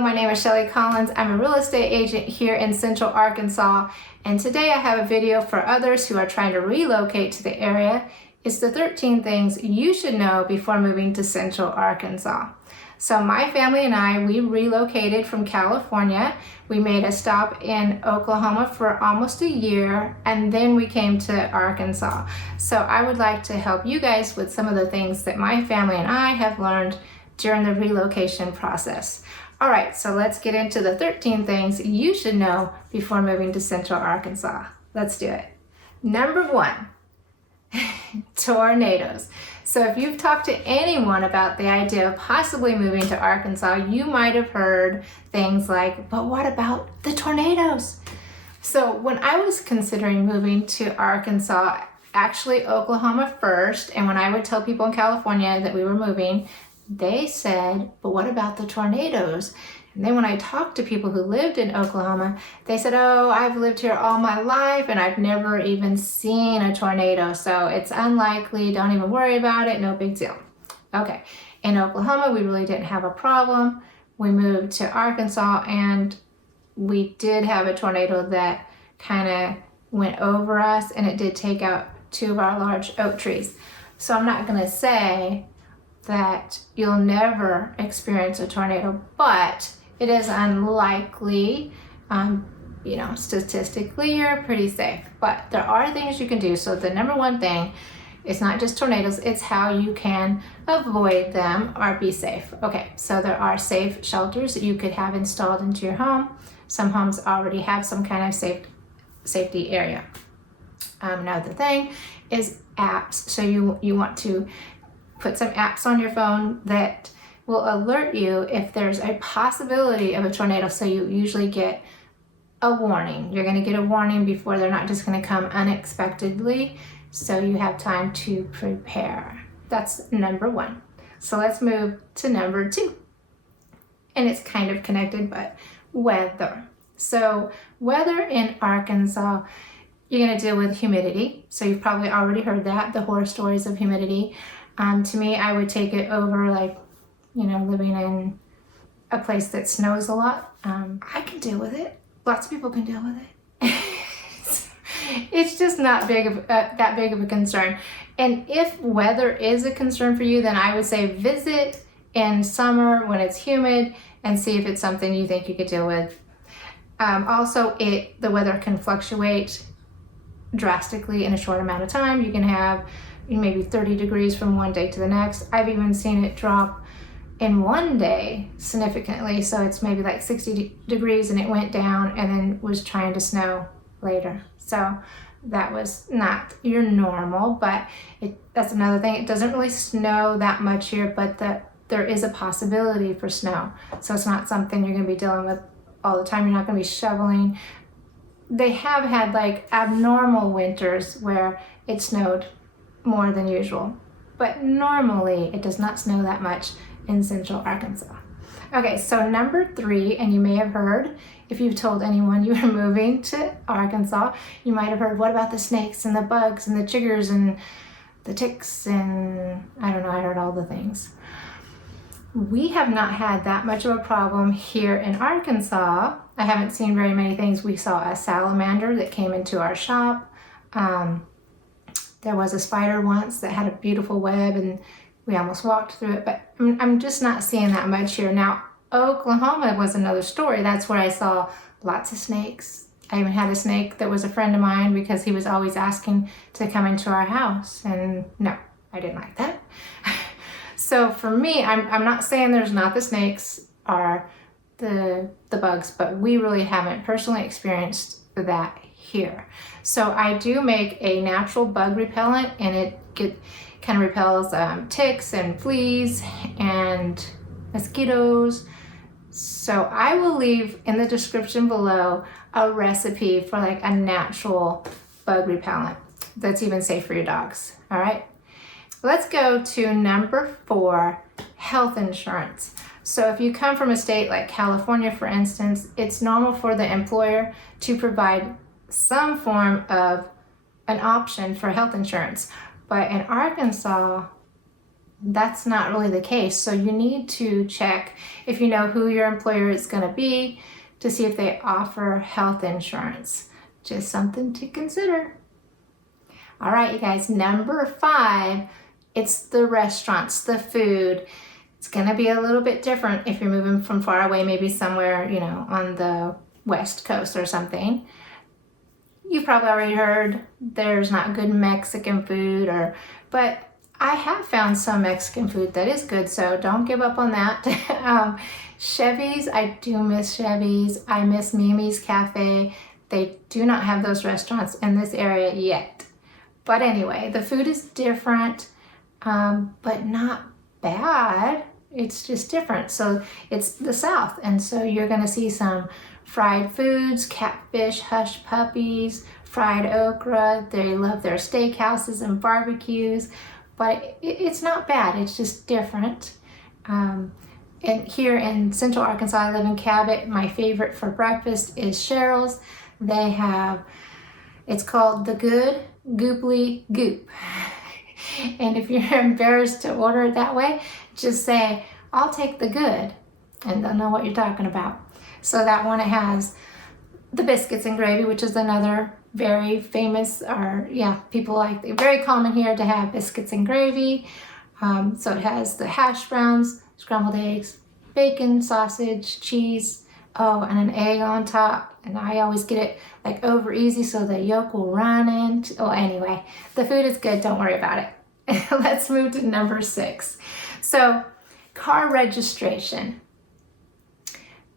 my name is Shellie Collins. I'm a real estate agent here in Central Arkansas, and today I have a video for others who are trying to relocate to the area. It's the 13 things you should know before moving to Central Arkansas. So my family and I, we relocated from California. We made a stop in Oklahoma for almost a year, and then we came to Arkansas. So I would like to help you guys with some of the things that my family and I have learned during the relocation process. All right, so let's get into the 13 things you should know before moving to Central Arkansas. Let's do it. Number 1, tornadoes. So if you've talked to anyone about the idea of possibly moving to Arkansas, you might have heard things like, but what about the tornadoes? So when I was considering moving to Arkansas, actually Oklahoma first, and when I would tell people in California that we were moving, they said, but what about the tornadoes? And then when I talked to people who lived in Oklahoma, they said, oh, I've lived here all my life and I've never even seen a tornado, so it's unlikely, don't even worry about it, no big deal. Okay, in Oklahoma, we really didn't have a problem. We moved to Arkansas and we did have a tornado that kind of went over us, and it did take out 2 of our large oak trees. So I'm not gonna say that you'll never experience a tornado, but it is unlikely. Statistically, you're pretty safe, but there are things you can do. So the number 1 thing is not just tornadoes, it's how you can avoid them or be safe. Okay, so there are safe shelters that you could have installed into your home. Some homes already have some kind of safety area. Another thing is apps. So you want to put some apps on your phone that will alert you if there's a possibility of a tornado. So you usually get a warning. You're going to get a warning before. They're not just going to come unexpectedly. So you have time to prepare. That's number 1. So let's move to number 2. And it's kind of connected, but weather. So weather in Arkansas, you're going to deal with humidity. So you've probably already heard that, the horror stories of humidity. To me, I would take it over living in a place that snows a lot. I can deal with it. Lots of people can deal with it. It's just not that big of a concern. And if weather is a concern for you, then I would say visit in summer when it's humid and see if it's something you think you could deal with. Also, the weather can fluctuate drastically in a short amount of time. You can have maybe 30 degrees from one day to the next. I've even seen it drop in one day significantly. So it's maybe like 60 degrees and it went down and then was trying to snow later. So that was not your normal, but that's another thing. It doesn't really snow that much here, but there is a possibility for snow. So it's not something you're gonna be dealing with all the time. You're not gonna be shoveling. They have had like abnormal winters where it snowed more than usual, but normally it does not snow that much in Central Arkansas. Okay, so number 3, and you may have heard, if you've told anyone you were moving to Arkansas, you might have heard, what about the snakes and the bugs and the chiggers and the ticks and I don't know, I heard all the things. We have not had that much of a problem here in Arkansas. I haven't seen very many things. We saw a salamander that came into our shop. There was a spider once that had a beautiful web and we almost walked through it, but I'm just not seeing that much here. Now, Oklahoma was another story. That's where I saw lots of snakes. I even had a snake that was a friend of mine because he was always asking to come into our house, and no, I didn't like that. So for me, I'm not saying there's not the snakes or the bugs, but we really haven't personally experienced that here. So I do make a natural bug repellent, and it kind of repels ticks and fleas and mosquitoes. So I will leave in the description below a recipe for like a natural bug repellent that's even safe for your dogs. All right, let's go to number 4, health insurance. So if you come from a state like California, for instance, it's normal for the employer to provide some form of an option for health insurance. But in Arkansas, That's not really the case. So you need to check if you know who your employer is going to be to see if they offer health insurance. Just something to consider. All right, you guys, number 5, it's the restaurants, the food. It's going to be a little bit different if you're moving from far away, maybe somewhere, on the West Coast or something. You've probably already heard there's not good Mexican food, but I have found some Mexican food that is good, so don't give up on that. Chevy's, I do miss Chevy's. I miss Mimi's Cafe. They do not have those restaurants in this area yet. But anyway, the food is different, but not bad. It's just different. So it's the South, and so you're going to see some fried foods, catfish, hush puppies, fried okra. They love their steakhouses and barbecues, but it's not bad. It's just different. And here in Central Arkansas, I live in Cabot. My favorite for breakfast is Cheryl's. They have, it's called the Good Gooply Goop. And if you're embarrassed to order it that way, just say, I'll take the good, and they'll know what you're talking about. So that one, it has the biscuits and gravy, which is another very famous, people like, very common here to have biscuits and gravy. So it has the hash browns, scrambled eggs, bacon, sausage, cheese, and an egg on top. And I always get it like over easy so the yolk will run in. Anyway, the food is good. Don't worry about it. Let's move to number 6. So car registration.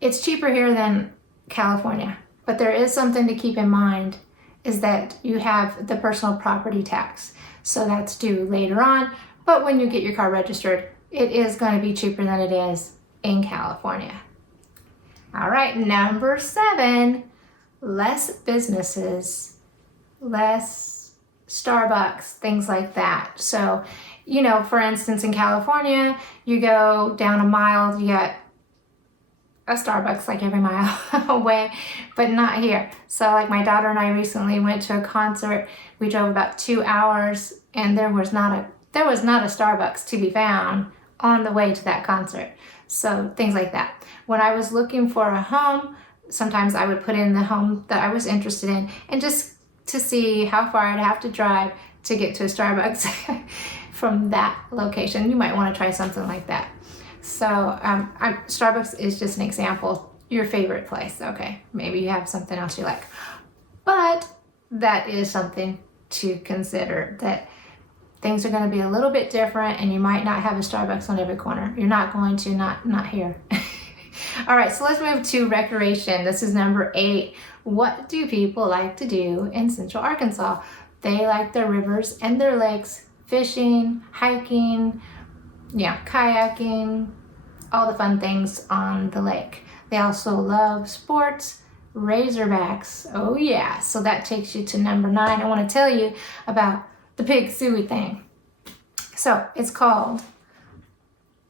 It's cheaper here than California, but there is something to keep in mind, is that you have the personal property tax. So that's due later on, but when you get your car registered, it is going to be cheaper than it is in California. All right, number 7, less businesses, less Starbucks, things like that. So, for instance, in California, you go down a mile, you got a Starbucks like every mile away, but not here. So like my daughter and I recently went to a concert. We drove about 2 hours, and there was not a Starbucks to be found on the way to that concert. So things like that. When I was looking for a home, sometimes I would put in the home that I was interested in, and just to see how far I'd have to drive to get to a Starbucks from that location. You might want to try something like that. So Starbucks is just an example. Your favorite place. Okay, maybe you have something else you like. But that is something to consider, that things are going to be a little bit different, and you might not have a Starbucks on every corner. You're not going to, not here. All right, so let's move to recreation. This is number 8. What do people like to do in Central Arkansas? They like their rivers and their lakes, fishing, hiking, kayaking, all the fun things on the lake. They also love sports, razorbacks. Oh yeah, so that takes you to number 9. I want to tell you about the pig suey thing. So it's called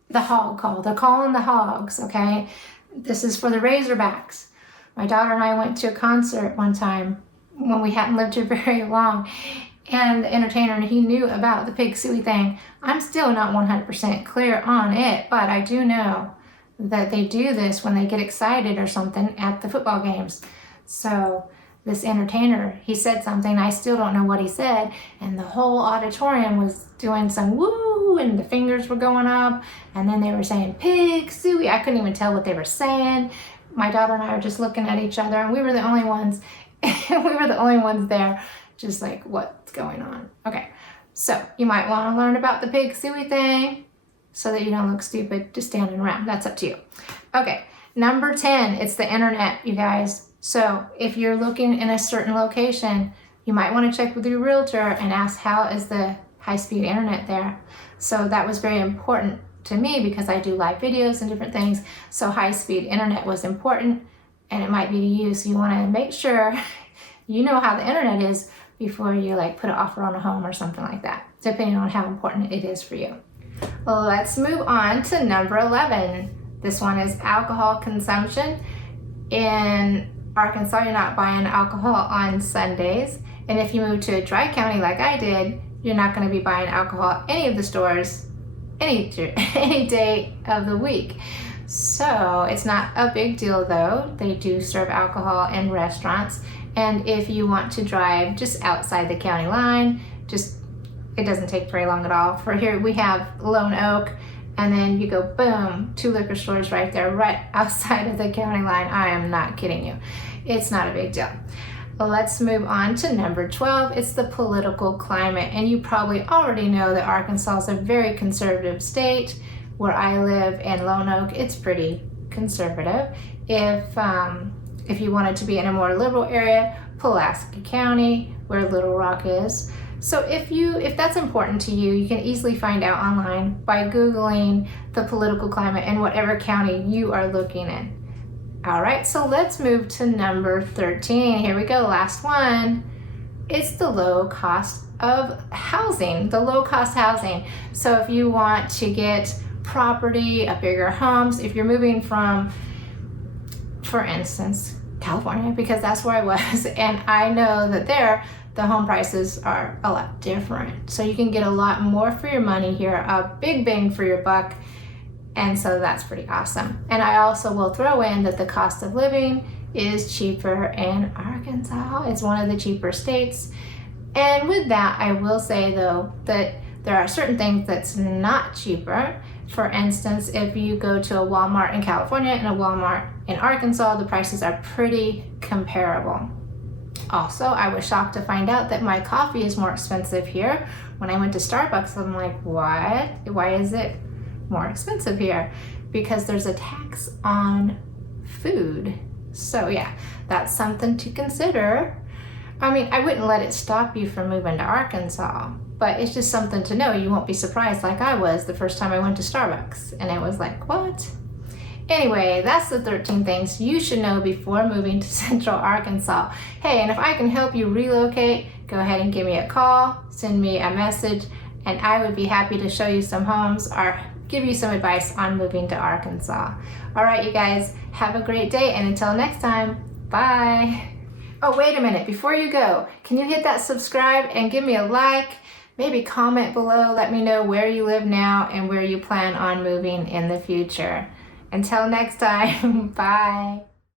the hog call. They're calling the hogs, okay? This is for the razorbacks. My daughter and I went to a concert one time when we hadn't lived here very long, and the entertainer, he knew about the pig suey thing. I'm still not 100% clear on it, but I do know that they do this when they get excited or something at the football games. So this entertainer, he said something, I still don't know what he said, and the whole auditorium was doing some woo, and the fingers were going up, and then they were saying pig suey. I couldn't even tell what they were saying. My daughter and I were just looking at each other, and we were the only ones there, just like, what's going on? Okay, so you might want to learn about the pig suey thing so that you don't look stupid just standing around. That's up to you. Okay, number 10, it's the internet, you guys. So if you're looking in a certain location, you might want to check with your realtor and ask, how is the high-speed internet there? So that was very important to me because I do live videos and different things. So high-speed internet was important, and it might be to you. So you want to make sure you know how the internet is before you put an offer on a home or something like that, depending on how important it is for you. Well, let's move on to number 11. This one is alcohol consumption. In Arkansas, you're not buying alcohol on Sundays. And if you move to a dry county like I did, you're not going to be buying alcohol at any of the stores any day of the week. So it's not a big deal though. They do serve alcohol in restaurants. And if you want to drive just outside the county line, it doesn't take very long at all. For here we have Lone Oak, and then you go boom, 2 liquor stores right there, right outside of the county line. I am not kidding you. It's not a big deal. Let's move on to number 12. It's the political climate. And you probably already know that Arkansas is a very conservative state. Where I live in Lone Oak, it's pretty conservative. If you wanted to be in a more liberal area, Pulaski County, where Little Rock is. So if that's important to you, you can easily find out online by Googling the political climate in whatever county you are looking in. All right, so let's move to number 13. Here we go, last one. It's the low cost of housing, the low cost housing. So if you want to get property, a bigger homes, if you're moving from, for instance, California, because that's where I was, and I know that there, the home prices are a lot different. So you can get a lot more for your money here, a big bang for your buck. And so that's pretty awesome. And I also will throw in that the cost of living is cheaper in Arkansas. It's one of the cheaper states. And with that, I will say though, that there are certain things that's not cheaper. For instance, if you go to a Walmart in California and a Walmart in Arkansas, the prices are pretty comparable. Also, I was shocked to find out that my coffee is more expensive here. When I went to Starbucks, I'm like, what? Why is it more expensive here? Because there's a tax on food. So yeah, that's something to consider. I mean, I wouldn't let it stop you from moving to Arkansas, but it's just something to know. You won't be surprised like I was the first time I went to Starbucks, and it was like, what? Anyway, that's the 13 things you should know before moving to Central Arkansas. Hey, and if I can help you relocate, go ahead and give me a call, send me a message, and I would be happy to show you some homes or give you some advice on moving to Arkansas. All right, you guys, have a great day, and until next time, bye. Oh, wait a minute, before you go, can you hit that subscribe and give me a like? Maybe comment below, let me know where you live now and where you plan on moving in the future. Until next time, bye.